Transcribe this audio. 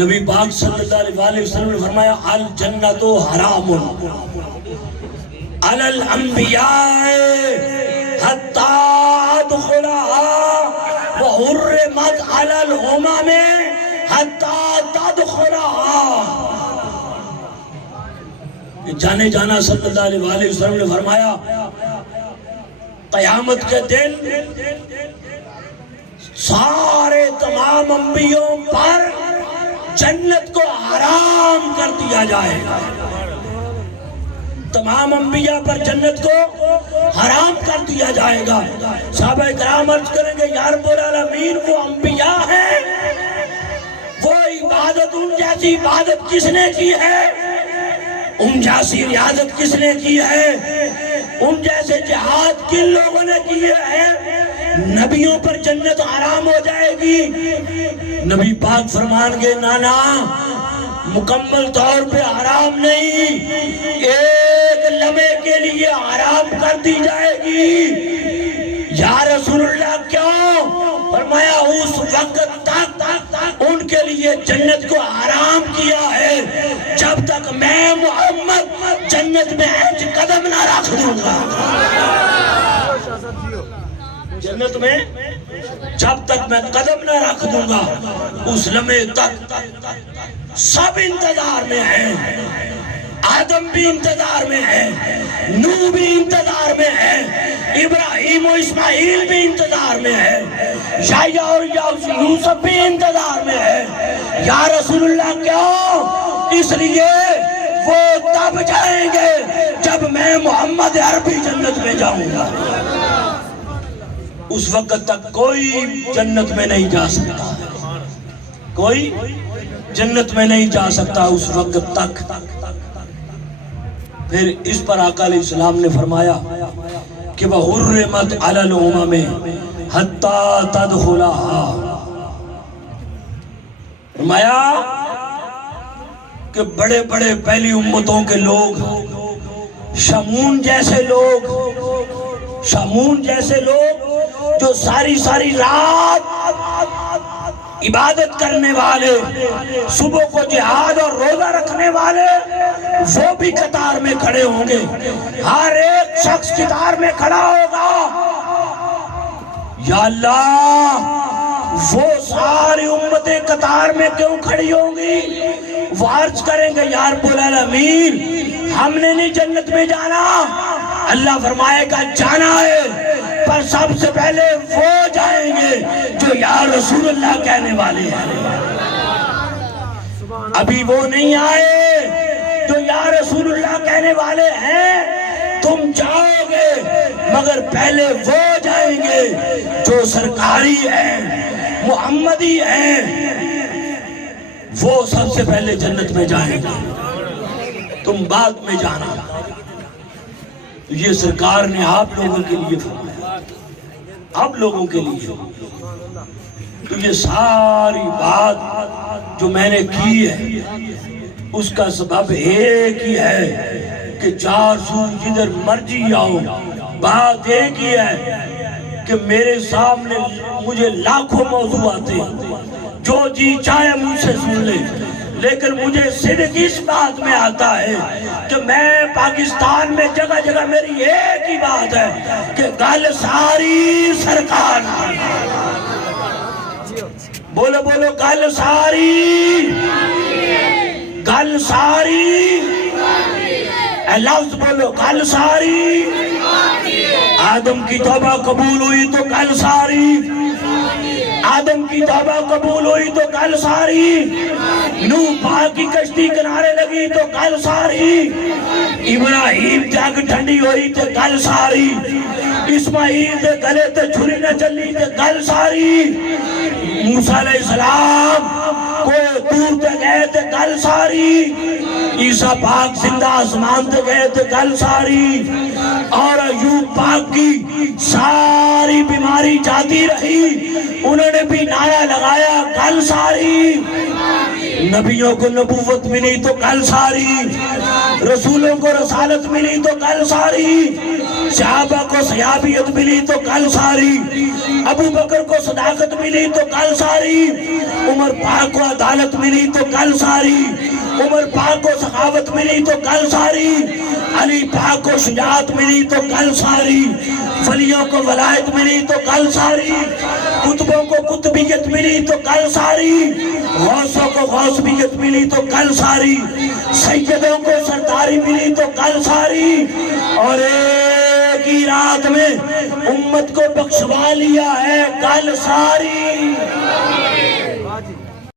نبی پاک صلی اللہ علیہ وسلم نے فرمایا الجنت حرام علی الانبیاء حتی ادخلها وحرمت علی الامم حتی تدخلها۔ جانے جانا صلی اللہ علیہ وسلم نے فرمایا قیامت کے دن سارے تمام انبیوں پر جنت کو حرام کر دیا جائے گا، تمام انبیاء پر جنت کو حرام کر دیا جائے گا۔ صحابہ کرام عرض کریں گے یا رب العالمین وہ انبیاء ہیں، وہ عبادت ان جیسی عبادت کس نے کی ہے، ان جیسی ریاضت کس نے کی ہے، ان جیسے جہاد کن لوگوں نے کیے ہیں، نبیوں پر جنت حرام ہو جائے گی۔ نبی پاک فرمان گے نانا مکمل طور پہ حرام نہیں، ایک لمحے کے لیے حرام کر دی جائے گی۔ یا رسول اللہ کیوں؟ فرمایا اس وقت تک ان کے لیے جنت کو حرام کیا ہے جب تک میں محمد جنت میں انچ قدم نہ رکھ دوں گا۔ جنت میں جب تک میں قدم نہ رکھ دوں گا اس لمحے تک سب انتظار میں ہیں، آدم بھی انتظار میں ہے، نوح بھی انتظار میں ہے، ابراہیم و اسماعیل بھی انتظار میں ہے، یحییٰ اور یوسف بھی انتظار میں ہے۔ یا رسول اللہ کیوں؟ اس لیے وہ تب جائیں گے جب میں محمد عربی جنت میں جاؤں گا۔ اس وقت تک کوئی جنت میں نہیں جا سکتا، کوئی جنت میں نہیں جا سکتا اس وقت تک۔ پھر اس پر آقا علیہ السلام نے فرمایا کہ وَحُرِّمَتْ عَلَى الْأُمَمِ حَتَّى تَدْخُلَهَا۔ فرمایا کہ بڑے بڑے پہلی امتوں کے لوگ، شمون جیسے لوگ، شمون جیسے لوگ جو ساری رات عبادت کرنے والے، صبح کو جہاد اور روزہ رکھنے والے، وہ بھی قطار میں کھڑے ہوں گے، ہر ایک شخص قطار میں کھڑا ہوگا۔ یا اللہ وہ ساری امتیں قطار میں کیوں کھڑی ہوں گی؟ وہ عرض کریں گے یا رب العالمین ہم نے نہیں جنت میں جانا۔ اللہ فرمائے گا جانا ہے، پر سب سے پہلے وہ جائیں گے جو یا رسول اللہ کہنے والے ہیں۔ ابھی وہ نہیں آئے جو یا رسول اللہ کہنے والے ہیں، تم جاؤ گے مگر پہلے وہ جائیں گے جو سرکاری ہیں، محمدی ہیں، وہ سب سے پہلے جنت میں جائیں گے، تم بعد میں جانا۔ یہ سرکار نے آپ لوگوں کے لیے فرمایا، آپ لوگوں کے لیے۔ تو یہ ساری بات جو میں نے کی ہے اس کا سبب ایک ہی ہے کہ چار سو جدھر مرضی آؤ، بات ایک ہی ہے کہ میرے سامنے مجھے لاکھوں موضوع آتے ہیں، جو جی چاہے مجھ سے سن لے، لیکن مجھے صرف اس بات میں آتا ہے کہ میں پاکستان میں جگہ جگہ میری ایک ہی بات ہے کہ گل ساری سرکار، بولو بولو گل ساری، گل ساری، اے لفظ بولو گل ساری۔ آدم کی توبہ قبول ہوئی تو گل ساری، آدم کی توبہ قبول ہوئی تو گل ساری، نوح پاک کی کشتی کنارے لگی تو گل ساری، ابراہیم جگ ٹھنڈی ہوئی تو گل ساری، اسماعیل دے گلے تے چھری نہ چلی تو گل ساری، موسیٰ علیہ السلام کوئی دور تے گئے تے گل ساری، عیسیٰ پاک زندہ آسمان تے گئے تے گل ساری، اور ایوب پاک کی ساری بیماری جاتی رہی، انہوں نے بھی نعرہ لگایا گل ساری۔ نبیوں کو نبوت ملی تو کل ساری، رسولوں کو رسالت ملی تو کل ساری، صحابہ کو صحابیت ملی تو کل ساری، ابو بکر کو صداقت ملی تو کل ساری، عمر پاک کو عدالت ملی تو کل ساری، عمر پاک کو سخاوت ملی تو کل ساری، علی پاک کو شجاعت ملی تو کل ساری، ولیوں کو ولایت ملی تو کل ساری، قطبوں کو قطبیت ملی تو کل ساری، غوثوں کو غوثیت ملی تو کل ساری، سیدوں کو سرداری ملی تو کل ساری، اور ایک ہی رات میں امت کو بخشوا لیا ہے کل ساری۔